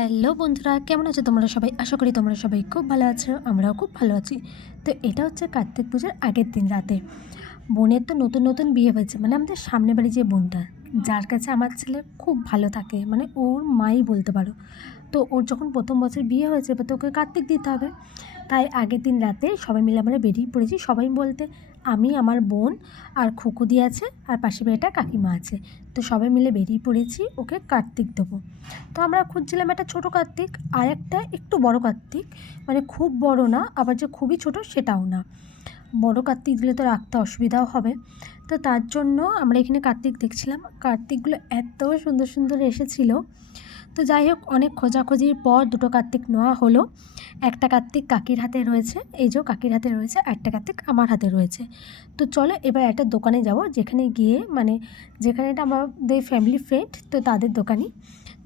Hello বন্ধুরা, কেমন আছো তোমরা সবাই? আশা করি তোমরা সবাই খুব ভালো আছো, আমরাও খুব ভালো আছি। তো এটা হচ্ছে কার্তিক পুজোর আগের দিন রাতে। বোনের তো নতুন নতুন বিয়ে হয়েছে, মানে আমাদের সামনে বাড়ি যে বোনটা, যার কাছে আমার ছেলে খুব ভালো থাকে, মানে ওর মাই বলতে পারো। তো ওর যখন প্রথম বছর বিয়ে হয়েছে, এবার তো ওকে কার্তিক দিতে হবে। তাই আগের দিন রাতে সবাই মিলে আমরা বেরিয়ে পড়েছি। সবাই বলতে আমি, আমার বোন আর খুকুদি আছে, আর পাশে বাড়িটা কাকিমা আছে। তো সবাই মিলে বেরিয়ে পড়েছি ওকে কার্তিক দেবো। তো আমরা খুঁজছিলাম একটা ছোটো কার্তিক আর একটা একটু বড় কার্তিক, মানে খুব বড় না আবার যে খুবই ছোট সেটাও না। বড় কার্তিক দিলে তো রাখতে অসুবিধাও হবে। তো তার জন্য আমরা এখানে কার্তিক দেখছিলাম। কার্তিকগুলো এত সুন্দর সুন্দর এসেছিলো। তো যাই হোক, অনেক খোঁজাখুঁজির পর দুটো কার্তিক নেওয়া হলো। একটা কার্তিক কাকির হাতে রয়েছে, এই যে কাকির হাতে রয়েছে, একটা কার্তিক আমার হাতে রয়েছে। তো চলো এবার একটা দোকানে যাব, যেখানে গিয়ে মানে যেখানে এটা আমাদের ফ্যামিলি ফ্রেন্ড, তো তাদের দোকানে।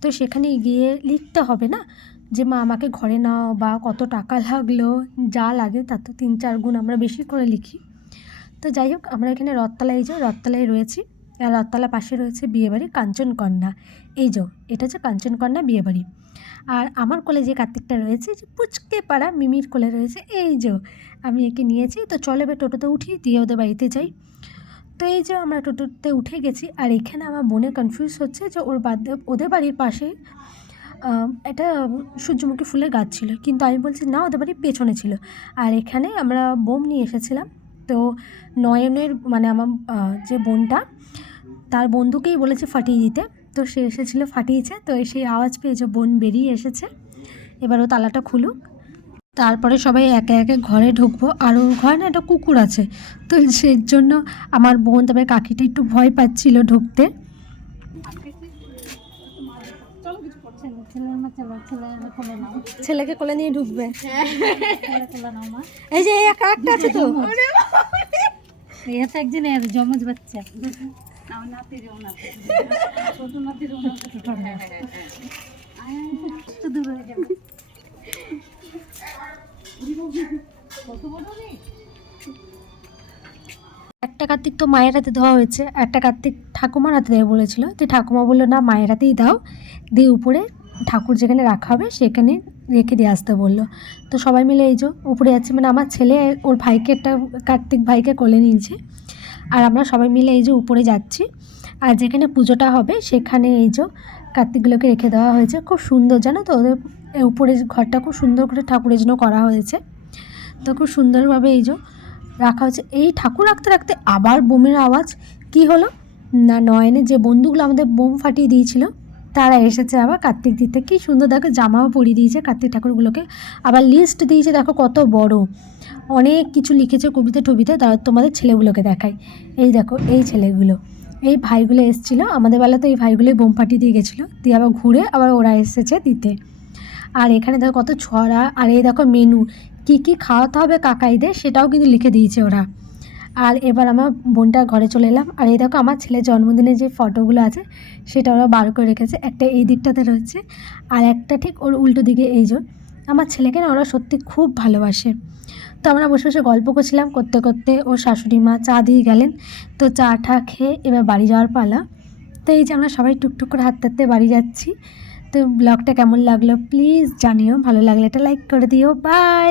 তো সেখানে গিয়ে লিখতে হবে না যে মা আমাকে ঘরে নাও বা কত টাকা লাগলো, যা লাগে তার তো 3-4 গুণ আমরা বেশি করে লিখি। তো যাই হোক, আমরা এখানে রথতলায় রয়েছি। আর রথতলার পাশে রয়েছে বিয়েবাড়ি কাঞ্চনকন্যা। এই যে এটা হচ্ছে কাঞ্চনকন্যা বিয়েবাড়ি। আর আমার কোলে যে কার্তিকটা রয়েছে, যে পুচকে পাড়া মিমির কোলে রয়েছে, এই যে আমি একে নিয়েছি। তো চলে এবার টোটোতে উঠি, দিয়ে ওদের বাড়িতে যাই। তো এই যে আমরা টোটোতে উঠে গেছি। আর এখানে আমার বোনে কনফিউজ হচ্ছে যে ওদের বাড়ির পাশে একটা সূর্যমুখী ফুলের গাছ ছিল, কিন্তু আমি বলছি না, ওদের বাড়ির পেছনে ছিল। আর এখানে আমরা বোম নিয়ে এসেছিলাম। তো নয়নের মানে আমার যে বোনটা, তার বন্ধুকেই বলেছে ফাটিয়ে দিতে। তো সে এসেছিলো, ফাটিয়েছে। তো সেই আওয়াজ পেয়ে যে বোন বেরিয়ে এসেছে। এবার ও তালাটা খুলুক, তারপরে সবাই একে একে ঘরে ঢুকবো। আর ওর ঘরে না একটা কুকুর আছে, তো সেই জন্য আমার বোন, তবে কাকিটা একটু ভয় পাচ্ছিল ঢুকতে। ছেলেকে কোলে নিয়ে ঢুকবে। এই যে একটা আছে তো, একজনের জমজ বাচ্চা। একটা কার্তিক তো মায়ের হাতে দেওয়া হয়েছে, একটা কার্তিক ঠাকুমার হাতে দেবে বলেছিল। তো ঠাকুমা বললো না, মায়ের হাতেই দাও, দিয়ে উপরে ঠাকুর যেখানে রাখা হবে সেখানে রেখে দিয়ে আসতে বললো। তো সবাই মিলে এই যে উপরে যাচ্ছি, মানে আমার ছেলে ওর ভাইকে, একটা কার্তিক ভাইকে কোলে নিয়েছে। আর আমরা সবাই মিলে এই যে উপরে যাচ্ছি। আর যেখানে পুজোটা হবে সেখানে এই যে কার্তিকগুলোকে রেখে দেওয়া হয়েছে। খুব সুন্দর, জানো তো, ওদের উপরে ঘরটা খুব সুন্দর করে ঠাকুরের জন্য করা হয়েছে। তো খুব সুন্দরভাবে এই যে রাখা হচ্ছে। এই ঠাকুর রাখতে রাখতে আবার বোমের আওয়াজ। কি হলো না, নয়নের যে বন্ধুগুলো আমাদের বোম ফাটিয়ে দিয়েছিল, তারা এসেছে আবার কার্তিক দিতে। কি সুন্দর, দেখো জামাও পরিয়ে দিয়েছে কার্তিক ঠাকুরগুলোকে। আবার লিস্ট দিয়েছে, দেখো কত বড়, অনেক কিছু লিখেছে কবিতা টবিতা। তারা তোমাদের ছেলেগুলোকে দেখায়, এই দেখো এই ছেলেগুলো, এই ভাইগুলো এসেছিলো আমাদের বেলাতে, এই ভাইগুলোই বোম ফাটিয়ে দিয়ে গেছিলো, দিয়ে আবার ঘুরে আবার ওরা এসেছে দিতে। আর এখানে দেখো কত ছড়া, আর এই দেখো মেনু, কি কি খাওয়াতে হবে কাকাইদের সেটাও কিন্তু লিখে দিয়েছে ওরা। আর এবার আমার বোনটার ঘরে চলে এলাম। আর এই দেখো আমার ছেলের জন্মদিনের যে ফটোগুলো আছে সেটা ওরা বার করে রেখেছে। একটা এই দিকটাতে রয়েছে, আর একটা ঠিক ওর উল্টো দিকে। এই যে আমার ছেলেকে না ওরা সত্যি খুব ভালোবাসে। তো আমরা বসে বসে গল্প করছিলাম, করতে করতে ওর শাশুড়ি মা চা দিয়ে গেলেন। তো চা টা খেয়ে এবার বাড়ি যাওয়ার পালা। তো এই যে আমরা সবাই টুকটুক করে হাঁটতে হাঁটতে বাড়ি যাচ্ছি। তো ব্লগটা কেমন লাগলো প্লিজ জানিও, ভালো লাগলে একটা লাইক করে দিও। বাই।